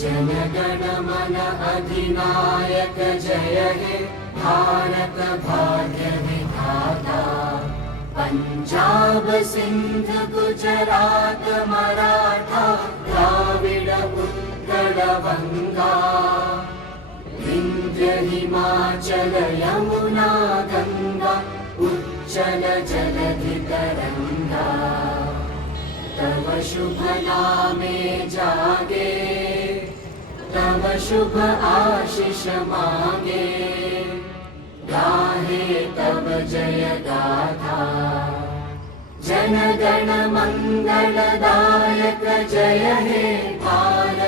जनगण मन अधिनायक जय हे भारत भाग्य विधाता। पंजाब सिंध गुजरात मराठा द्राविड उत्कल बंगा। विंध्य हिमाचल यमुना गंगा उच्चल जलधि तरंगा। तव शुभ नामे जागे तव शुभ आशीष मांगे। गाहे तव जय गाथा जन गण मंगलदायक जय हे भारत